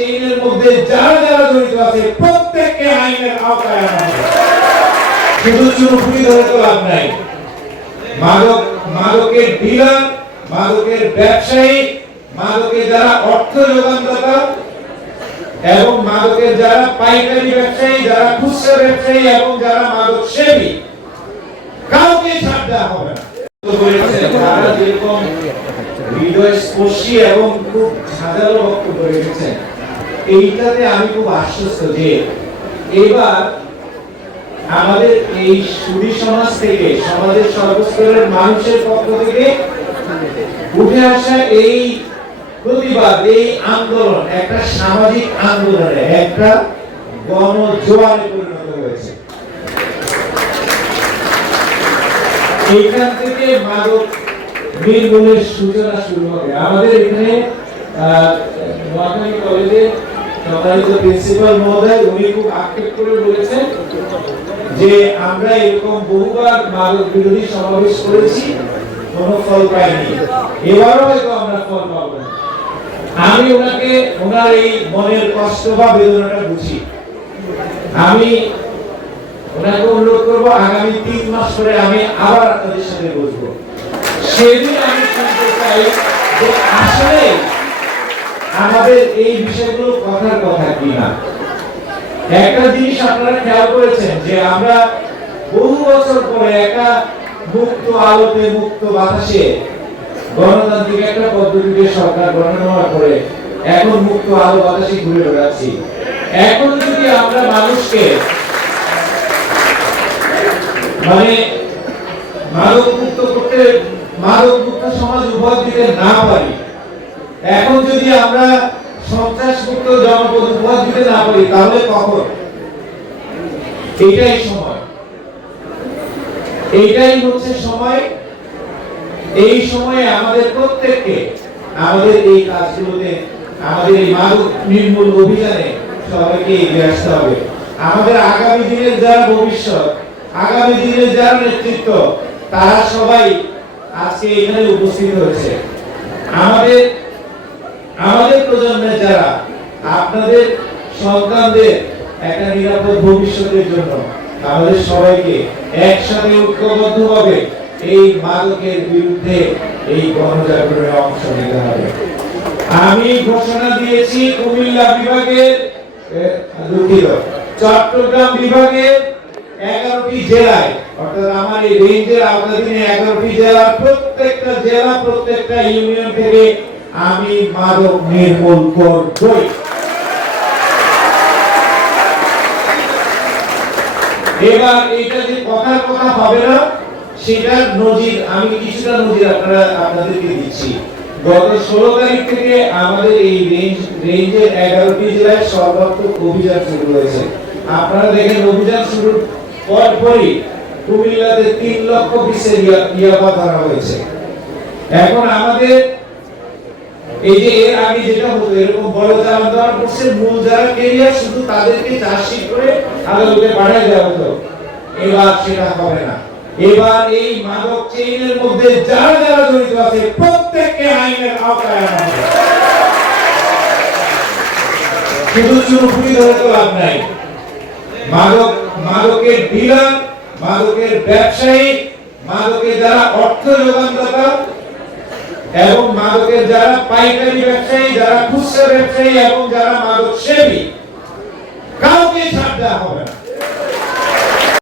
চেইনের মধ্যে যারা যারা জড়িত আছে প্রত্যেককে আইনের আওতায় আনা হবে। শুধু চুরুপুরি ধরে তো লাভ নাই। মাদকের ডিলার, মাদকের ব্যবসায়ী, মাদকের যারা অর্থ যোগানদাতা এবং মাদকের যারা পাইকারি ব্যবসায়ী, যারা খুচরা ব্যবসায়ী এবং যারা মাদক সেবী, কাউকে ছাড় দেওয়া হবে না। তারা যেরকম হৃদয়স্পর্শী এবং খুব সাধারণ বক্তব্য রেখেছেন, এইটাতে আমি খুব আশ্বস্ত যে এবার আমাদের এই সুধী সমাজ থেকে, সমাজের সর্বস্তরের মানুষের পক্ষ থেকে উঠে আসা এই প্রতিবাদ, এই আন্দোলন একটা সামাজিক আন্দোলনে, একটা গণজোয়ারে পরিণত হয়েছে। এইখান থেকে মাদক নির্মূলের সূচনা শুরু হবে। আমাদের এখানে নোয়াখালী কলেজে সম্মানিত প্রিন্সিপাল মহোদয় উনি খুব আক্ষেপ করে বলেছেন যে আমরা এরকম বহুবার মাদক বিরোধী সমাবেশ করেছি, কোনো ফল পাইনি, এবারও হয়তো আমরা ফল পাবো না। আমি ওনার এই মনের কষ্ট বা বেদনাটা বুঝি। আমি ওনাকে অনুরোধ করবো আগামী 3 মাস পরে আমি আবার আপনাদের সাথে বসবো। সেদিন আমি শুনতে চাই যে আসলে আমাদের এই বিষয়গুলো কথার কথা কিনা। একটা জিনিস আপনারা খেয়াল করেছেন যে আমরা বহু বছর পরে একটা মুক্ত আলোতে, মুক্ত বাতাসে গণতান্ত্রিক একটা পদ্ধতিতে সরকার গঠন হওয়ার পরে এখন মুক্ত আলো বাতাসে ঘুরে বেড়াচ্ছি। এখন যদি আমরা মানুষকে মাদক মুক্ত সমাজ উপহার দিতে না পারি, এখন যদি আমরা সন্ত্রাস মুক্ত জনপদ উপহার দিতে না পারি, তাহলে কখন? এইটাই সময়, এইটাই হচ্ছে সময়। এই সময়ে আমাদের প্রত্যেককে আমাদের এই কাজগুলোতে, আমাদের এই মাদক নির্মূল অভিযানে সবাইকে এগিয়ে আসতে হবে। আমাদের আগামী দিনের যারা ভবিষ্যৎ, আগামী দিনের যারা নেতৃত্ব, তারা সবাই আজকে এখানে উপস্থিত হয়েছে। আমাদের প্রজন্মের যারা, আপনাদের সন্তানদের একটা নিরাপদ ভবিষ্যতের জন্য আমাদের সবাইকে একসাথে ঐক্যবদ্ধভাবে এই মাদকের বিরুদ্ধে এই গণজাগরণে অংশ নিতে হবে। আমি ঘোষণা দিয়েছি কুমিল্লা বিভাগের, চট্টগ্রাম বিভাগের 11টি জেলায়, অর্থাৎ আমার এই রেঞ্জের আওতাধীনে 11টি জেলার প্রত্যেকটা জেলা, প্রত্যেকটা ইউনিয়ন থেকে আমি মাদক নির্মূল করবই। এবার এটা যে কথার কথা হবে না, সেটার নজির আমি কিছুটা নজির আপনাদেরকে দিচ্ছি। গত 16 তারিখ থেকে আমাদের এই রেঞ্জের 11টি জেলায় সর্বাত্মক অভিযান শুরু হয়েছে। আপনারা দেখেন অভিযান শুরুর পরপরই কুমিল্লাতে 3 লক্ষ পিসের ইয়াবা ধরা হয়েছে। এখন আমাদের এই যে এর আগে যেটা হতো, এরকম বড় চালান দেওয়ার পক্ষে মূল যারা ক্যারিয়ার, শুধু তাদেরকে চার্জশিট করে আদালতে পাঠিয়ে দেওয়া হতো। এবার সেটা হবে না। এবার এই মাদক চেইনের মধ্যে যারা যারা জড়িত আছে প্রত্যেককে আইনের আওতায় আনা হবে। শুধু চুরুপুরি ধরে তো লাভ নাই। মাদকের ডিলার, মাদকের ব্যবসায়ী, মাদকের যারা অর্থ যোগানদাতা এবং মাদকের যারা পাইকারি ব্যবসায়ী, যারা খুচরা ব্যবসায়ী এবং যারা মাদক সেবী, কাউকে ছাড় দেওয়া হবে না।